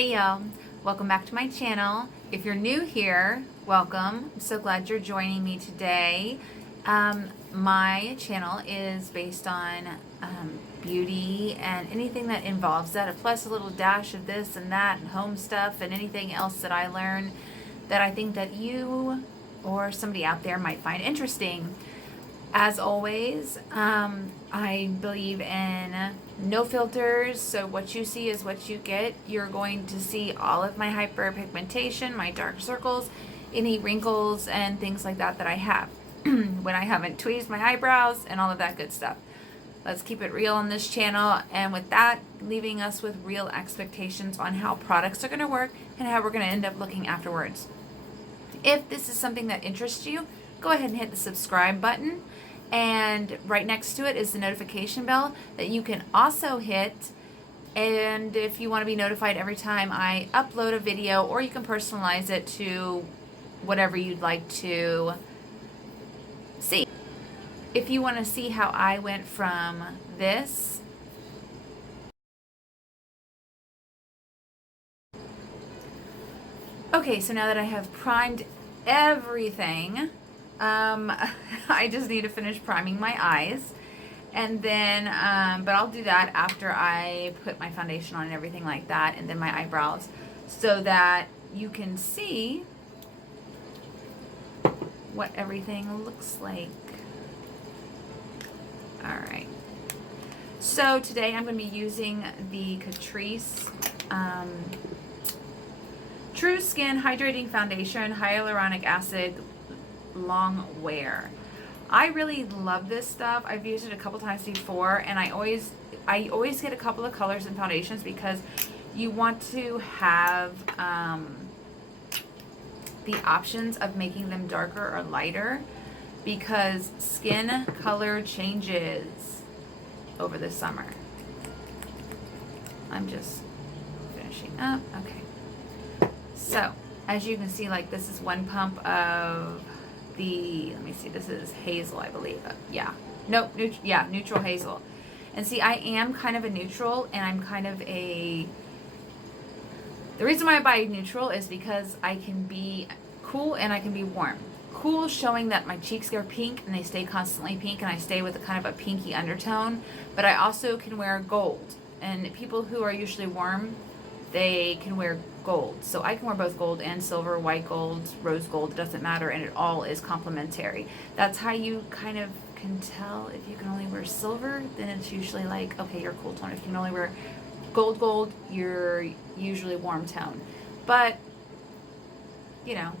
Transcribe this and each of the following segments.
Hey y'all, welcome back to my channel. If you're new here, welcome. I'm so glad you're joining me today. My channel is based on beauty and anything that involves that, plus a little dash of this and that and home stuff and anything else that I learn that I think that you or somebody out there might find interesting. As always, I believe in no filters, so what you see is what you get. You're going to see all of my hyperpigmentation, my dark circles, any wrinkles and things like that that I have when I haven't tweezed my eyebrows and all of that good stuff. Let's keep it real on this channel, and with that, leaving us with real expectations on how products are going to work and how we're going to end up looking afterwards. If this is something that interests you, go ahead and hit the subscribe button, and right next to it is the notification bell that you can also hit. And if you want to be notified every time I upload a video, or you can personalize it to whatever you'd like to see. If you want to see how I went from this okay, so now that I have primed everything, I just need to finish priming my eyes, and then but I'll do that after I put my foundation on and everything like that, and then my eyebrows, so that you can see what everything looks like. Alright, so today I'm going to be using the Catrice True Skin Hydrating Foundation Hyaluronic Acid Long Wear. I really love this stuff. I've used it a couple times before, and I always get a couple of colors in foundations because you want to have the options of making them darker or lighter, because skin color changes over the summer. I'm just finishing up. Okay. So, as you can see, like, this is one pump of the, let me see, this is hazel, I believe. Yeah. Nope. Neutral hazel. And see, I am kind of a neutral, and I'm kind of a, the reason why I buy neutral is because I can be cool and I can be warm. Cool, showing that my cheeks are pink and they stay constantly pink, and I stay with a kind of a pinky undertone, but I also can wear gold. And people who are usually warm, they can wear gold. So I can wear both gold and silver, white gold, rose gold, it doesn't matter, and it all is complementary. That's how you kind of can tell if you can only wear silver, then it's usually like, okay, you're cool tone. If you can only wear gold, you're usually warm tone. But, you know,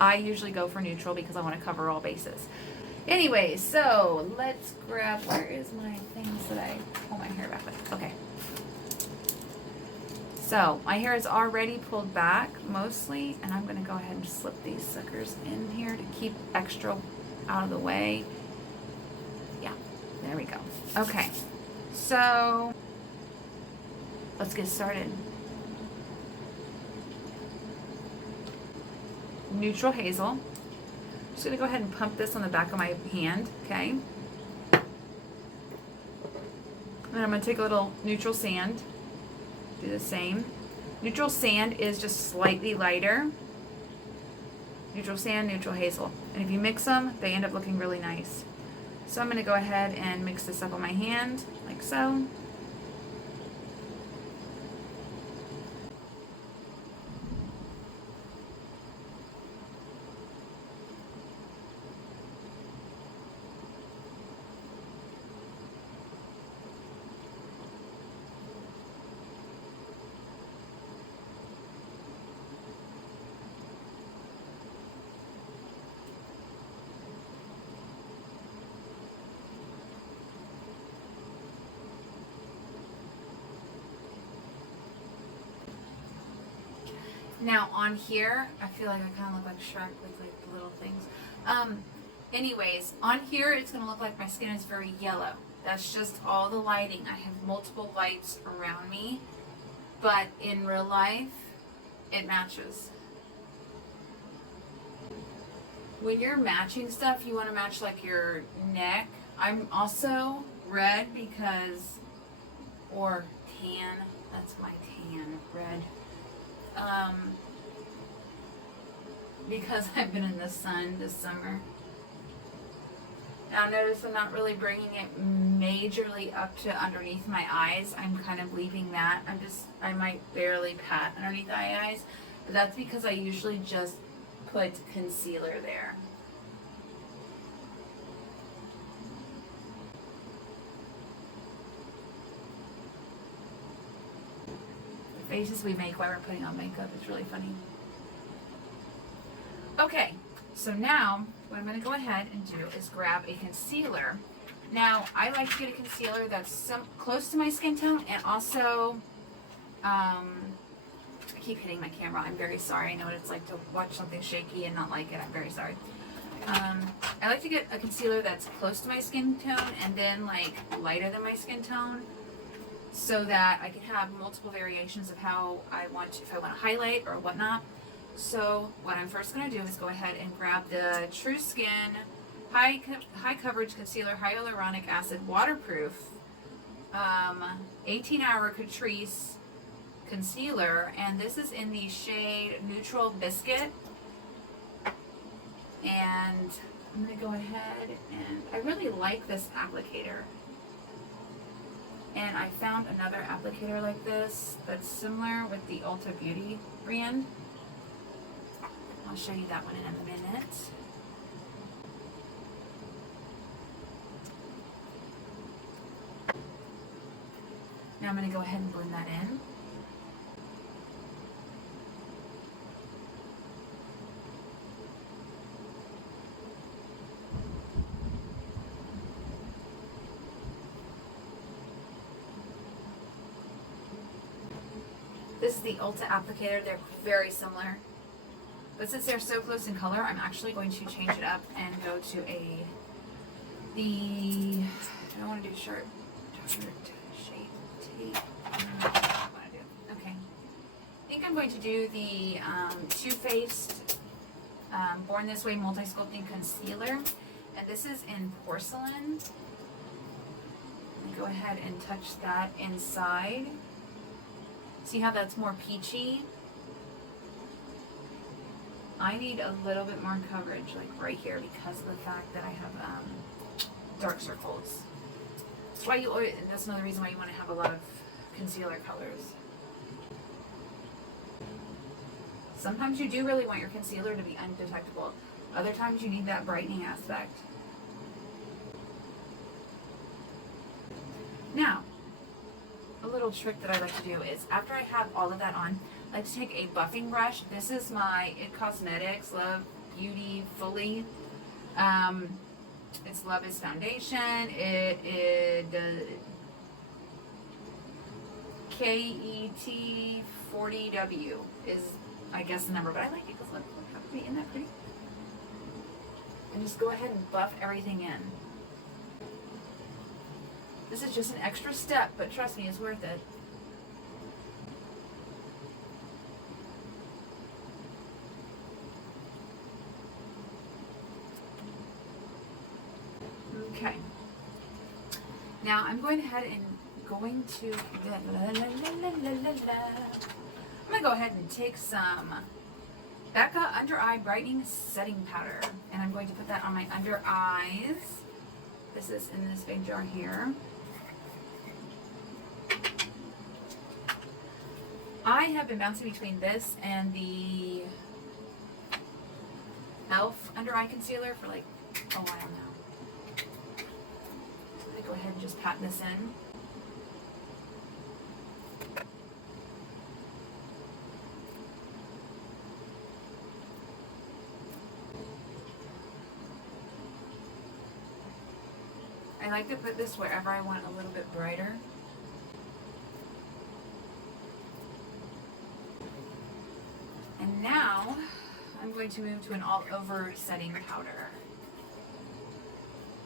I usually go for neutral because I want to cover all bases. Anyway, so let's grab, where is my things that I pull my hair back with? Okay. So my hair is already pulled back mostly, and I'm going to go ahead and slip these suckers in here to keep extra out of the way. Yeah, there we go. Okay, so let's get started. Neutral hazel. I'm just going to go ahead and pump this on the back of my hand, okay? And I'm going to take a little neutral sand. Do the same. Neutral sand is just slightly lighter. Neutral sand, neutral hazel. And if you mix them, they end up looking really nice. So I'm going to go ahead and mix this up on my hand, like so. Now on here, I feel like I kind of look like Shrek with like the little things. Anyways, on here it's going to look like my skin is very yellow. That's just all the lighting. I have multiple lights around me, but in real life, it matches. When you're matching stuff, you want to match like your neck. I'm also red because, or tan, That's my tan red. Because I've been in the sun this summer. Now notice I'm not really bringing it majorly up to underneath my eyes. I'm kind of leaving that. I might barely pat underneath the eyes, but that's because I usually just put concealer there. The faces we make while we're putting on makeup is really funny. Okay, so now what I'm going to go ahead and do is grab a concealer. Now, I like to get a concealer that's close to my skin tone, and also, I keep hitting my camera. I'm very sorry. I know what it's like to watch something shaky and not like it. I'm very sorry. I like to get a concealer that's close to my skin tone and then like lighter than my skin tone, so that I can have multiple variations of how I want to, if I want to highlight or whatnot. So what I'm first going to do is go ahead and grab the True Skin High Coverage Concealer Hyaluronic Acid Waterproof 18-Hour Catrice Concealer, and this is in the shade Neutral Biscuit. And I'm going to go ahead, and I really like this applicator. And I found another applicator like this that's similar with the Ulta Beauty brand. I'll show you that one in a minute. Now I'm going to go ahead and blend that in. This is the Ulta applicator. They're very similar. But since they're so close in color, I'm actually going to change it up and go to I want to do shade tape. Okay. I think I'm going to do the Too Faced Born This Way Multi-Sculpting Concealer. And this is in porcelain. Let me go ahead and touch that inside. See how that's more peachy? I need a little bit more coverage, like right here, because of the fact that I have dark circles. That's why that's another reason why you want to have a lot of concealer colors. Sometimes you do really want your concealer to be undetectable. Other times you need that brightening aspect. Now, a little trick that I like to do is after I have all of that on, I like to take a buffing brush. This is my It Cosmetics Love Beauty Fully. It's Love is Foundation. It KET40W is, I guess, the number, but I like it because look how pretty, isn't that pretty? And just go ahead and buff everything in. This is just an extra step, but trust me, it's worth it. Okay. Now I'm going ahead and I'm going to go ahead and take some Becca Under Eye Brightening Setting Powder, and I'm going to put that on my under eyes. This is in this big jar here. I have been bouncing between this and the e.l.f. Under Eye Concealer for like a while now. I'm going to go ahead and just pat this in. I like to put this wherever I want a little bit brighter. And now I'm going to move to an all-over setting powder.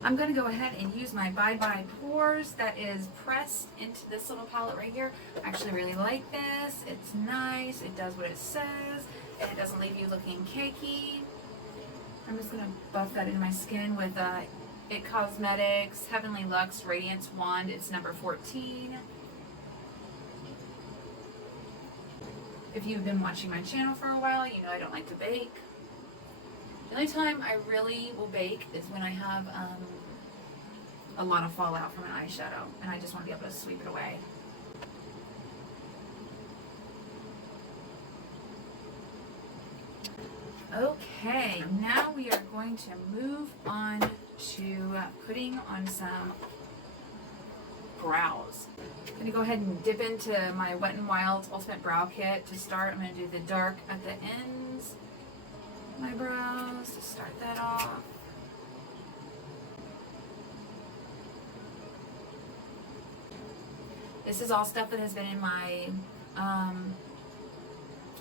I'm going to go ahead and use my Bye Bye Pores that is pressed into this little palette right here. I actually really like this. It's nice. It does what it says. And it doesn't leave you looking cakey. I'm just going to buff that into my skin with It Cosmetics Heavenly Luxe Radiance Wand. It's number 14. If you've been watching my channel for a while, you know I don't like to bake. The only time I really will bake is when I have a lot of fallout from an eyeshadow and I just want to be able to sweep it away. Okay, now we are going to move on to putting on some brows. I'm going to go ahead and dip into my Wet n Wild Ultimate Brow Kit to start. I'm going to do the dark at the ends of my brows to start that off. This is all stuff that has been in my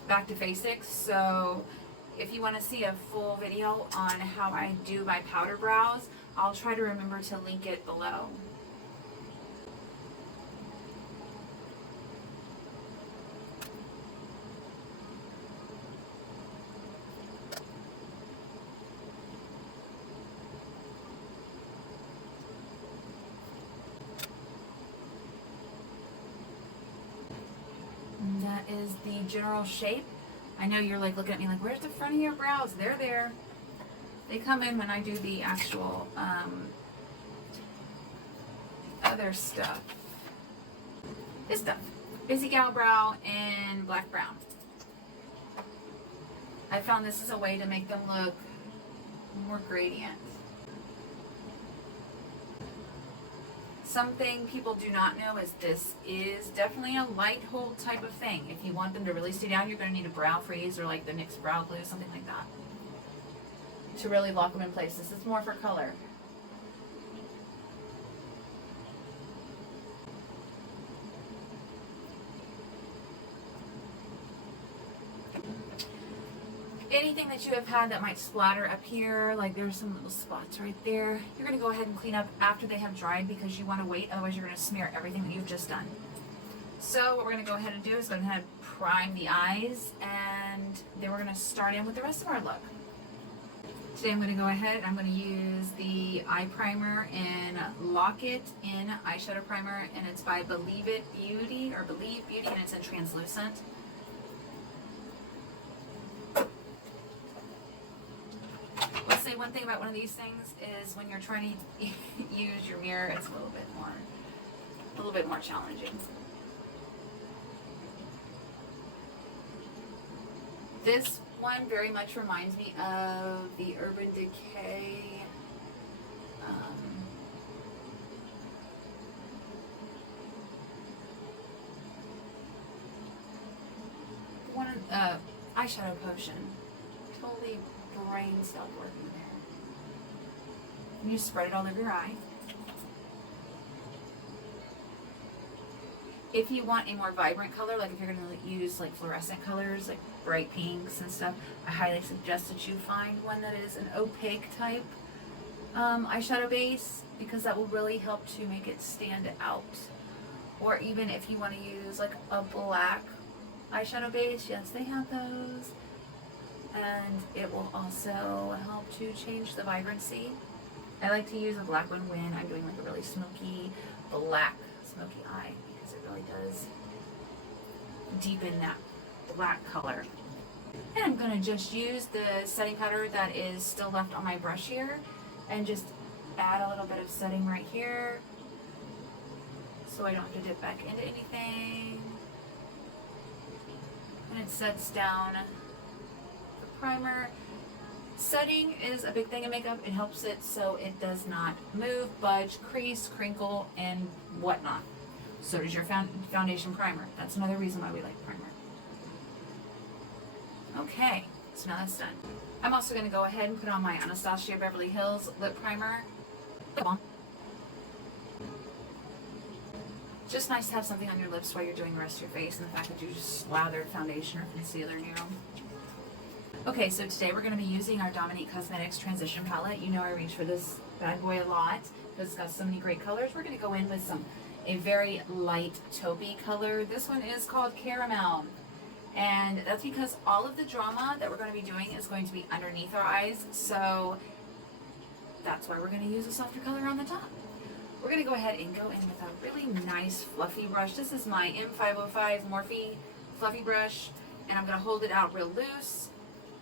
Back to Basics, so if you want to see a full video on how I do my powder brows, I'll try to remember to link it below. And that is the general shape. I know you're like looking at me like, where's the front of your brows? They're there. They come in when I do the actual other stuff. This stuff. Busy Gal Brow in black brown. I found this is a way to make them look more gradient. Something people do not know is this is definitely a light hold type of thing. If you want them to really stay down, you're going to need a brow freeze or like the NYX brow glue, something like that, to really lock them in place. This is more for color. Anything that you have had that might splatter up here, like there's some little spots right there, you're going to go ahead and clean up after they have dried because you want to wait, otherwise you're going to smear everything that you've just done. So what we're going to go ahead and do is go ahead and prime the eyes, and then we're going to start in with the rest of our look. Today I'm going to go ahead and I'm going to use the eye primer in Lock It in eyeshadow primer, and it's by Believe Beauty, and it's in translucent. Say one thing about one of these things is when you're trying to use your mirror, it's a little bit more challenging. This one very much reminds me of the Urban Decay eyeshadow potion. Totally brain stopped working there. And you spread it all over your eye. If you want a more vibrant color, like if you're going to use like fluorescent colors, like bright pinks and stuff, I highly suggest that you find one that is an opaque type eyeshadow base, because that will really help to make it stand out. Or even if you want to use like a black eyeshadow base, yes, they have those. And it will also help to change the vibrancy. I like to use a black one when I'm doing like a really smoky eye, because it really does deepen that black color. And I'm going to just use the setting powder that is still left on my brush here and just add a little bit of setting right here so I don't have to dip back into anything. And it sets down the primer. Setting is a big thing in makeup. It helps it so it does not move, budge, crease, crinkle, and whatnot. So does your foundation primer. That's another reason why we like primer. Okay, so now that's done. I'm also going to go ahead and put on my Anastasia Beverly Hills lip primer. Just nice to have something on your lips while you're doing the rest of your face, and the fact that you just slathered foundation or concealer near them. Okay, so today we're going to be using our Dominique Cosmetics Transition Palette. You know I reach for this bad boy a lot because it's got so many great colors. We're going to go in with a very light taupey color. This one is called Caramel. And that's because all of the drama that we're going to be doing is going to be underneath our eyes. So that's why we're going to use a softer color on the top. We're going to go ahead and go in with a really nice fluffy brush. This is my M505 Morphe fluffy brush. And I'm going to hold it out real loose.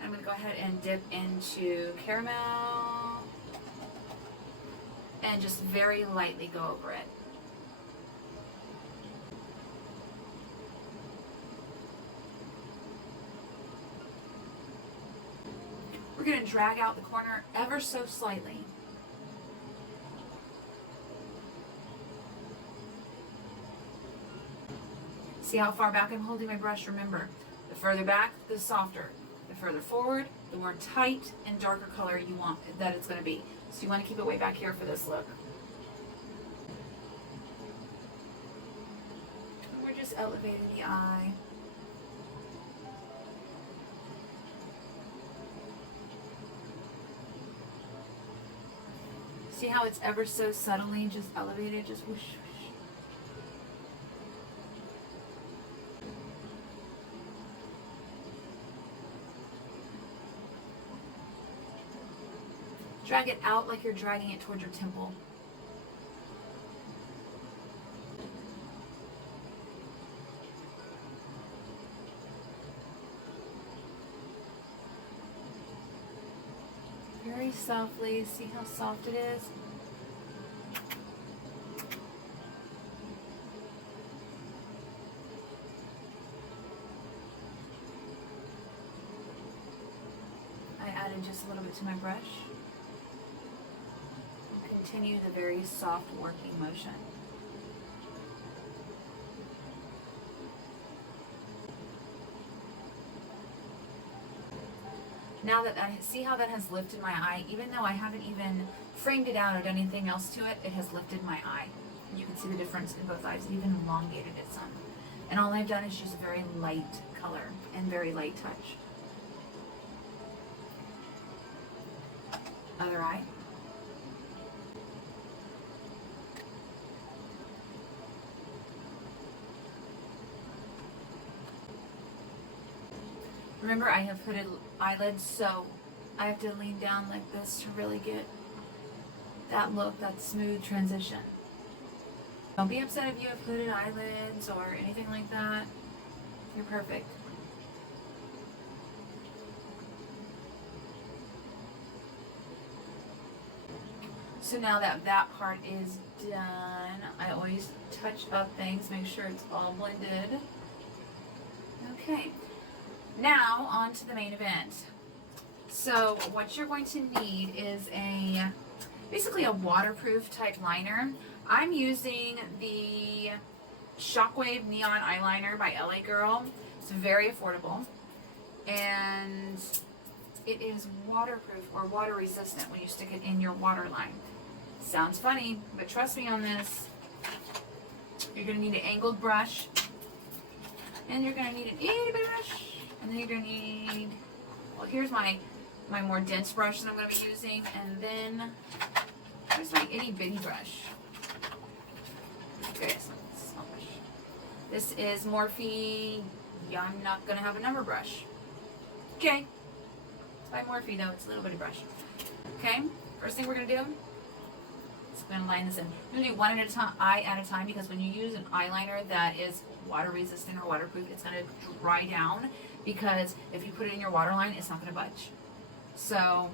I'm going to go ahead and dip into caramel and just very lightly go over it. We're going to drag out the corner ever so slightly. See how far back I'm holding my brush? Remember, the further back, the softer. The further forward, the more tight and darker color you want that it's going to be. So you want to keep it way back here for this look. And we're just elevating the eye. See how it's ever so subtly just elevated, just whoosh, whoosh. Drag it out like you're dragging it towards your temple. Very softly. See how soft it is? I added just a little bit to my brush. Continue the very soft working motion. Now that I see how that has lifted my eye, even though I haven't even framed it out or done anything else to it, it has lifted my eye. You can see the difference in both eyes, even elongated it some. And all I've done is use a very light color and very light touch. Other eye. Remember, I have hooded eyelids, so I have to lean down like this to really get that look, that smooth transition. Don't be upset if you have hooded eyelids or anything like that. You're perfect. So now that that part is done, I always touch up things, make sure it's all blended. Okay. Now, on to the main event. So, what you're going to need is basically a waterproof type liner. I'm using the Shockwave Neon Eyeliner by LA Girl. It's very affordable. And it is waterproof or water resistant when you stick it in your waterline. Sounds funny, but trust me on this. You're going to need an angled brush. And you're going to need an itty bitty brush. And then you're going to need, well, here's my more dense brush that I'm going to be using. And then, here's my itty bitty brush. Okay, so small brush. This is Morphe. Yeah, I'm not going to have a number brush. Okay. It's by Morphe, though. It's a little bitty brush. Okay, first thing we're going to do is we're going to line this in. We're going to do one at a time, eye at a time, because when you use an eyeliner that is water resistant or waterproof, it's going to dry down, because if you put it in your waterline, it's not going to budge. So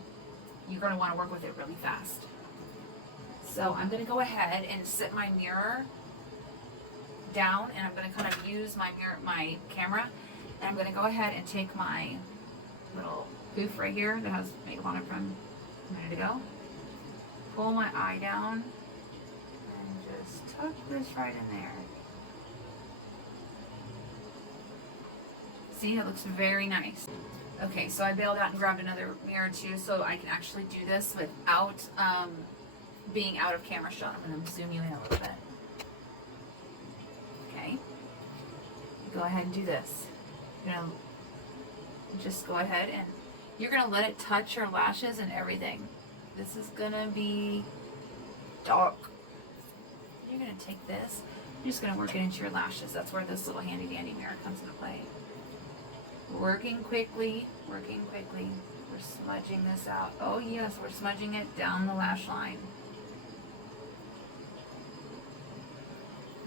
you're going to want to work with it really fast. So I'm going to go ahead and set my mirror down, and I'm going to kind of use my camera, and I'm going to go ahead and take my little poof right here that has makeup on it from a minute ago, pull my eye down, and just tuck this right in there. See, it looks very nice. Okay, so I bailed out and grabbed another mirror too, so I can actually do this without being out of camera shot. I'm going to zoom you in a little bit. Okay, go ahead and do this. You're going to just go ahead and you're going to let it touch your lashes and everything. This is going to be dark. You're going to take this, you're just going to work it into your lashes. That's where this little handy dandy mirror comes into play. Working quickly, working quickly. We're smudging this out. Oh yes, we're smudging it down the lash line.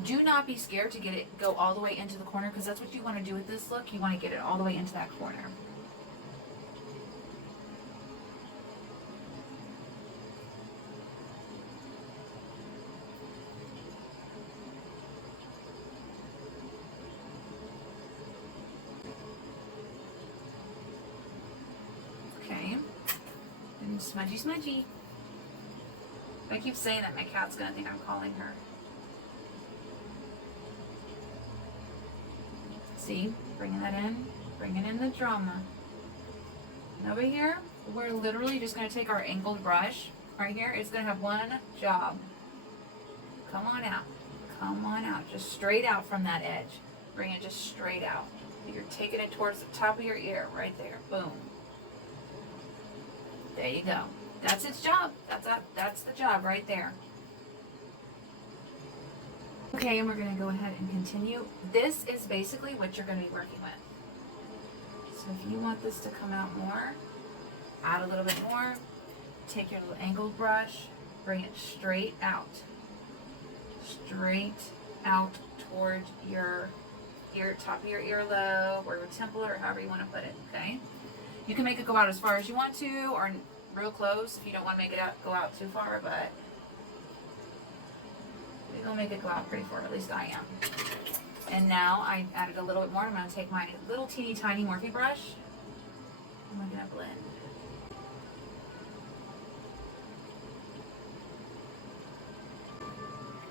Do not be scared to get it, go all the way into the corner, because that's what you want to do with this look. You want to get it all the way into that corner. Okay. And smudgy, smudgy. If I keep saying that, my cat's going to think I'm calling her. See, bringing that in, bringing in the drama. And over here, we're literally just going to take our angled brush right here. It's going to have one job. Come on out. Come on out. Just straight out from that edge. Bring it just straight out. You're taking it towards the top of your ear right there. Boom. There you go. That's its job. That's the job right there. Okay, and we're going to go ahead and continue. This is basically what you're going to be working with. So if you want this to come out more, add a little bit more. Take your little angled brush, bring it straight out. Straight out towards your top of your earlobe or your temple or however you want to put it, okay? You can make it go out as far as you want to or real close if you don't want to make it go out too far, but we're going to make it go out pretty far, at least I am. And now I added a little bit more. I'm going to take my little teeny tiny Morphe brush and we're going to blend.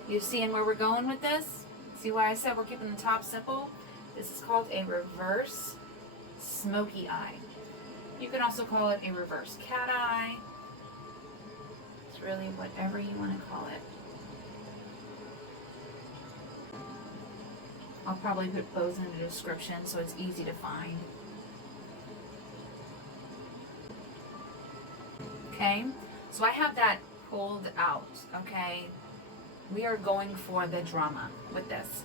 You seeing where we're going with this? See why I said we're keeping the top simple? This is called a reverse smoky eye. You can also call it a reverse cat eye. It's really whatever you want to call it. I'll probably put both in the description so it's easy to find. Okay, so I have that pulled out, okay? We are going for the drama with this.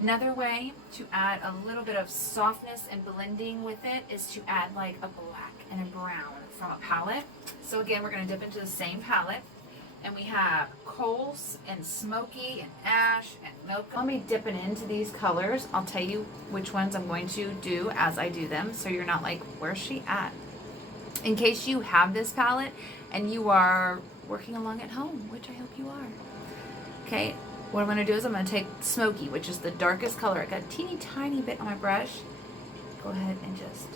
Another way to add a little bit of softness and blending with it is to add like a black and a brown from a palette. So again, we're going to dip into the same palette. And we have coals and smoky and ash and mocha. I'll be dipping into these colors. I'll tell you which ones I'm going to do as I do them, so you're not like, where's she at? In case you have this palette and you are working along at home, which I hope you are. Okay, what I'm going to do is I'm going to take smoky, which is the darkest color. I got a teeny tiny bit on my brush. Go ahead and just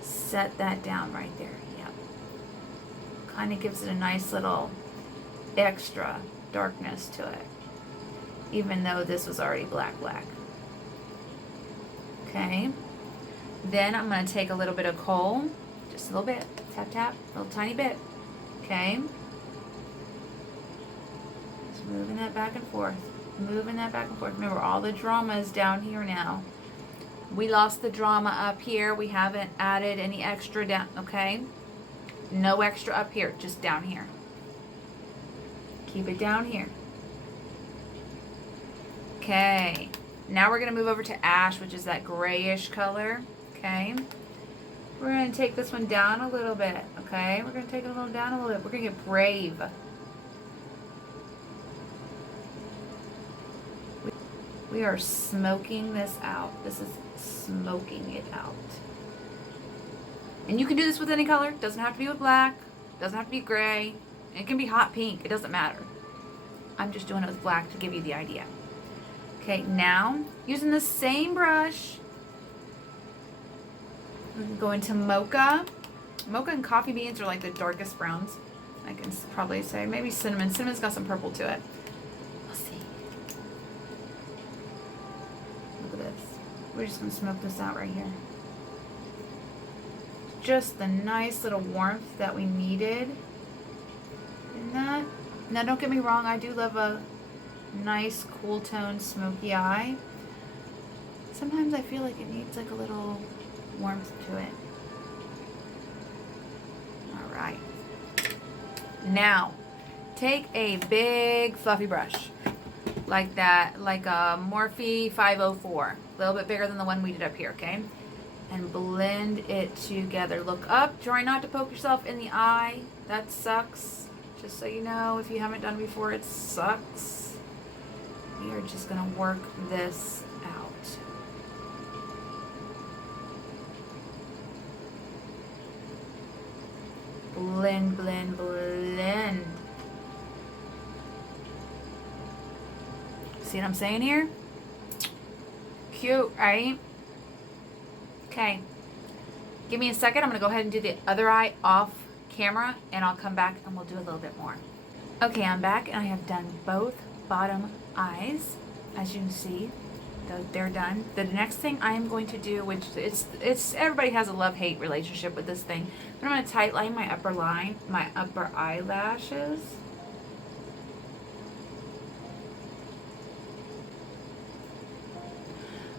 set that down right there. Yep. Kind of gives it a nice little extra darkness to it, even though this was already black. Okay, then I'm going to take a little bit of coal, just a little bit, tap tap, a little tiny bit. Okay, just moving that back and forth, remember, all the drama is down here now. We lost the drama up here. We haven't added any extra down. Okay, no extra up here, just down here. Keep it down here. Okay, now we're going to move over to ash, which is that grayish color. Okay, we're going to take this one down a little bit. Okay, we're going to take it a little down a little bit. We're going to get brave. We are smoking this out. This is smoking it out. And you can do this with any color. It doesn't have to be with black. It doesn't have to be gray. It can be hot pink. It doesn't matter. I'm just doing it with black to give you the idea. Okay, now, using the same brush, we can go into mocha. Mocha and coffee beans are like the darkest browns. I can probably say. Maybe cinnamon. Cinnamon's got some purple to it. We'll see. Look at this. We're just going to smoke this out right here. Just the nice little warmth that we needed in that. Now don't get me wrong, I do love a nice cool tone smoky eye. Sometimes I feel like it needs like a little warmth to it. Alright. Now, take a big fluffy brush. Like that, like a Morphe 504. A little bit bigger than the one we did up here, okay? And blend it together. Look up, try not to poke yourself in the eye. That sucks. Just so you know, if you haven't done it before, it sucks. we are just going to work this out. Blend, blend, blend. See what I'm saying here? Cute, right? Okay. Give me a second. I'm going to go ahead and do the other eye off camera, and I'll come back and we'll do a little bit more. Okay, I'm back and I have done both bottom eyes. As you can see, they're done. The next thing I am going to do, which it's everybody has a love-hate relationship with this thing, but I'm going to tight line my upper eyelashes.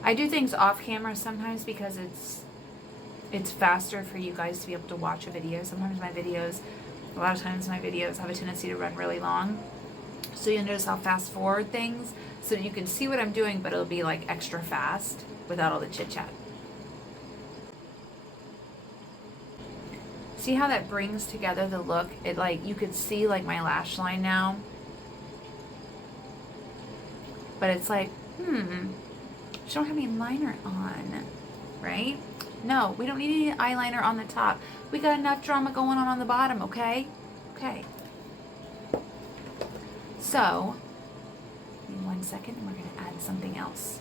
I do things off camera sometimes because it's faster for you guys to be able to watch a video. Sometimes a lot of times my videos have a tendency to run really long. So you'll notice I'll fast forward things so that you can see what I'm doing, but it'll be like extra fast without all the chit chat. See how that brings together the look? It like, you could see like my lash line now. But it's like, she don't have any liner on, right? No, we don't need any eyeliner on the top. We got enough drama going on the bottom, okay? Okay. So, give me 1 second and we're going to add something else.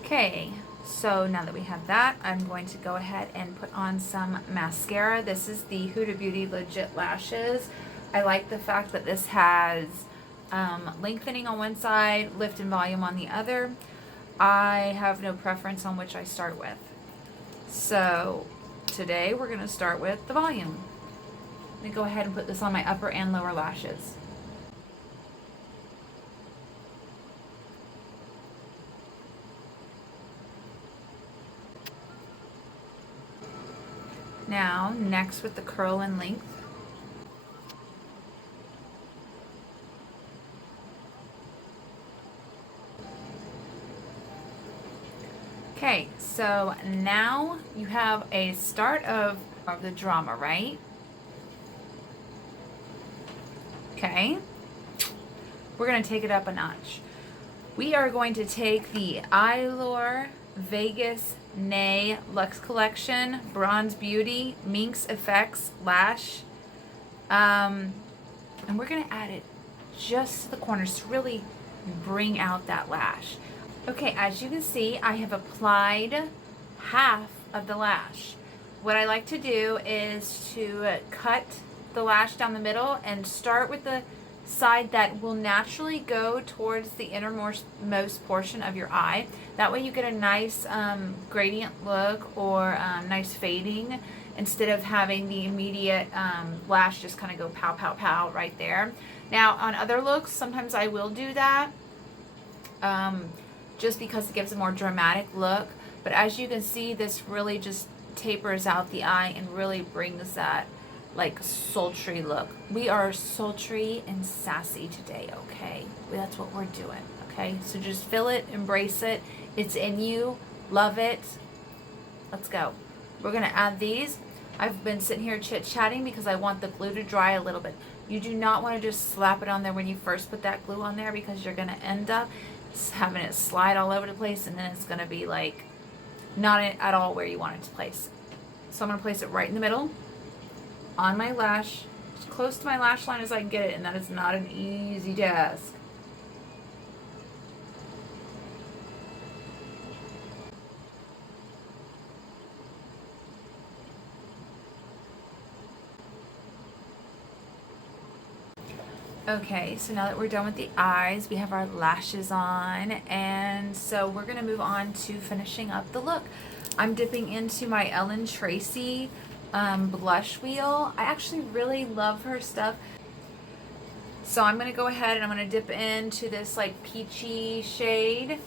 Okay, so now that we have that, I'm going to go ahead and put on some mascara. This is the Huda Beauty Legit Lashes. I like the fact that this has lengthening on one side, lift and volume on the other. I have no preference on which I start with. So today we're going to start with the volume. Let me go ahead and put this on my upper and lower lashes. Now, next with the curl and length. Okay, so now you have a start of the drama, right? Okay, we're going to take it up a notch. We are going to take the Eyelure Vegas Nay Luxe Collection Bronze Beauty Minx Effects Lash, and we're going to add it just to the corners to really bring out that lash. Okay, as you can see, I have applied half of the lash. What I like to do is to cut the lash down the middle and start with the side that will naturally go towards the innermost portion of your eye. That way you get a nice gradient look or nice fading instead of having the immediate lash just kind of go pow, pow, pow right there. Now, on other looks, sometimes I will do that. Just because it gives a more dramatic look. But as you can see, this really just tapers out the eye and really brings that like sultry look. We are sultry and sassy today, okay? That's what we're doing, okay? So just feel it, embrace it. It's in you. Love it. Let's go. We're going to add these. I've been sitting here chit-chatting because I want the glue to dry a little bit. You do not want to just slap it on there when you first put that glue on there because you're going to end up having it slide all over the place, and then it's going to be like not at all where you want it to place. So I'm going to place it right in the middle on my lash, as close to my lash line as I can get it, and that is not an easy task. Okay, so now that we're done with the eyes, we have our lashes on, and so we're going to move on to finishing up the look. I'm dipping into my Ellen Tracy blush wheel. I actually really love her stuff. So I'm going to go ahead and I'm going to dip into this like peachy shade,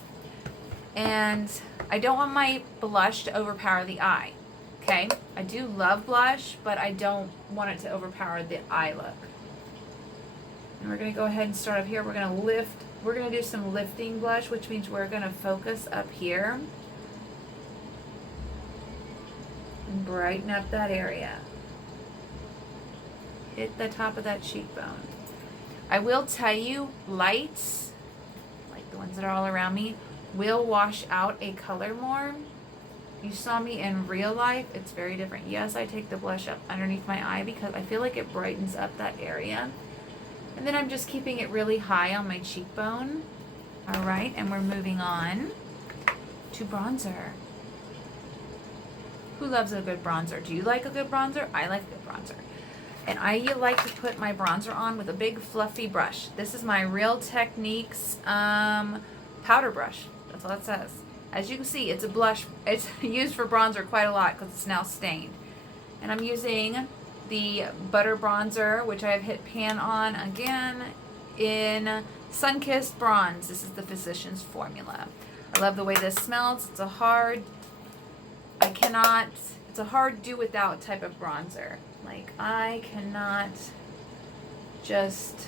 and I don't want my blush to overpower the eye. Okay, I do love blush, but I don't want it to overpower the eye look. And we're going to go ahead and start up here. We're going to lift. We're going to do some lifting blush, which means we're going to focus up here and brighten up that area. Hit the top of that cheekbone. I will tell you, lights, like the ones that are all around me, will wash out a color more. You saw me in real life, it's very different. Yes, I take the blush up underneath my eye because I feel like it brightens up that area. And then I'm just keeping it really high on my cheekbone. All right, and we're moving on to bronzer. Who loves a good bronzer? Do you like a good bronzer? I like a good bronzer. And I like to put my bronzer on with a big fluffy brush. This is my Real Techniques powder brush. That's all it says. As you can see, it's a blush. It's used for bronzer quite a lot because it's now stained. And I'm using the Butter Bronzer, which I have hit pan on again in Sun-Kissed Bronze. This is the Physician's Formula. I love the way this smells. It's a hard, it's a hard do without type of bronzer. Like, I cannot just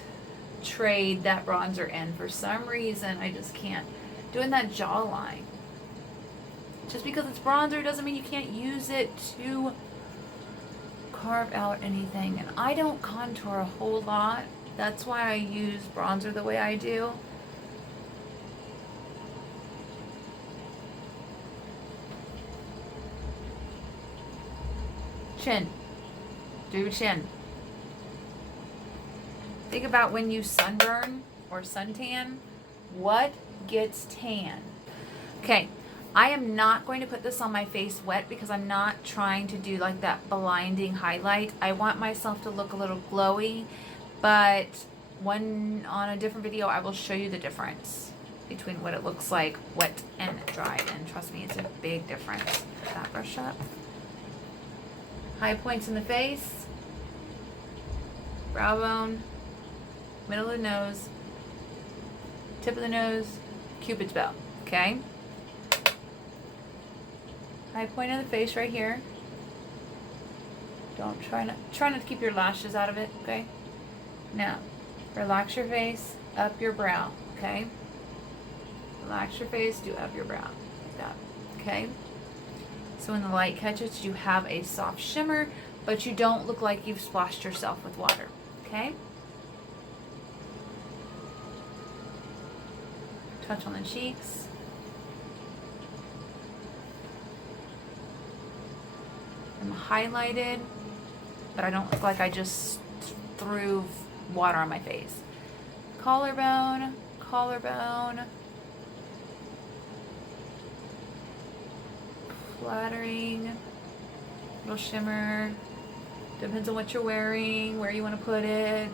trade that bronzer in. For some reason, I just can't. Doing that jawline. Just because it's bronzer doesn't mean you can't use it to carve out anything. And I don't contour a whole lot. That's why I use bronzer the way I do. Chin. Do your chin. Think about when you sunburn or suntan. What gets tan? Okay. I am not going to put this on my face wet because I'm not trying to do like that blinding highlight. I want myself to look a little glowy, but on a different video, I will show you the difference between what it looks like wet and dry. And trust me, it's a big difference. Put that brush up. High points in the face, brow bone, middle of the nose, tip of the nose, Cupid's bow, okay? High point of the face right here. Try not to keep your lashes out of it, okay? Now, relax your face, up your brow, okay? Relax your face, do up your brow, like that, okay? So when the light catches, you have a soft shimmer, but you don't look like you've splashed yourself with water, okay? Touch on the cheeks. I'm highlighted, but I don't look like I just threw water on my face. Collarbone, collarbone. Flattering. Little shimmer. Depends on what you're wearing, where you want to put it.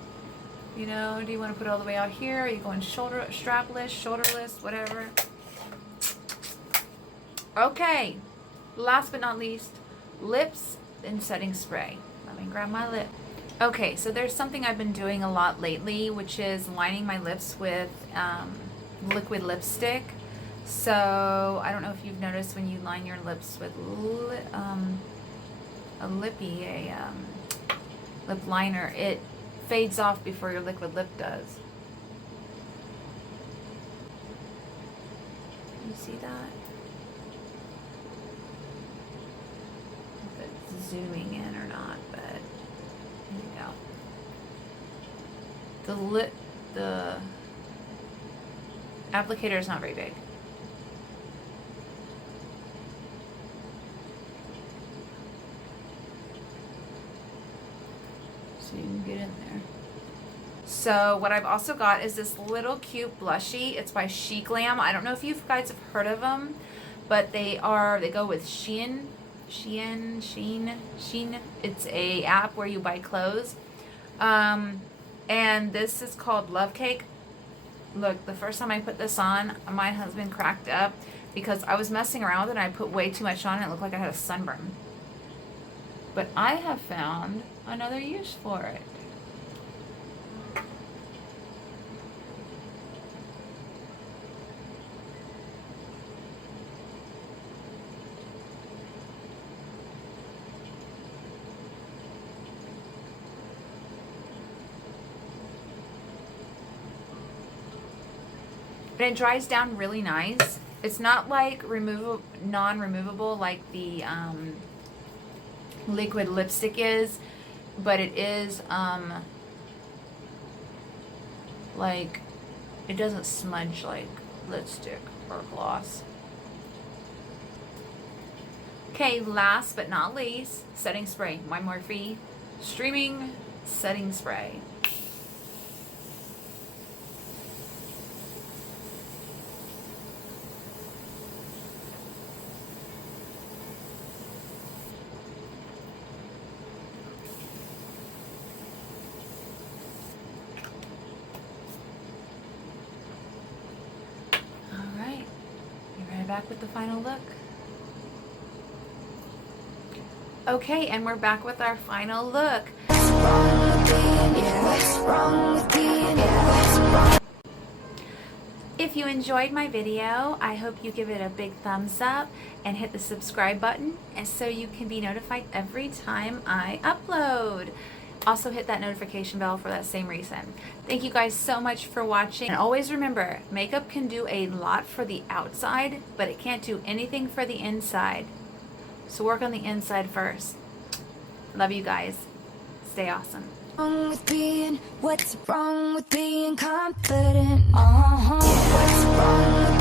You know, do you want to put it all the way out here? Are you going strapless, shoulderless, whatever? Okay. Last but not least, lips and setting spray. Let me grab my lip. Okay, so there's something I've been doing a lot lately, which is lining my lips with liquid lipstick. So I don't know if you've noticed when you line your lips with a lip liner, it fades off before your liquid lip does. You see that? Zooming in or not, but there you go. The applicator is not very big. So you can get in there. So what I've also got is this little cute blushy. It's by Glam. I don't know if you guys have heard of them, but they go with Shein. It's a app where you buy clothes. And this is called Love Cake. Look, the first time I put this on, my husband cracked up because I was messing around with it and I put way too much on and it looked like I had a sunburn. But I have found another use for it. And it dries down really nice. It's not like non-removable like the liquid lipstick is, but it is like it doesn't smudge like lipstick or gloss. Okay, last but not least, setting spray. My Morphe Streaming Setting Spray. Alright, be right back with the final look. Okay, and we're back with our final look. If you enjoyed my video, I hope you give it a big thumbs up and hit the subscribe button, and so you can be notified every time I upload. Also hit that notification bell for that same reason. Thank you guys so much for watching. And always remember, makeup can do a lot for the outside, but it can't do anything for the inside. So work on the inside first. Love you guys. Stay awesome. What's wrong with being confident? What's wrong with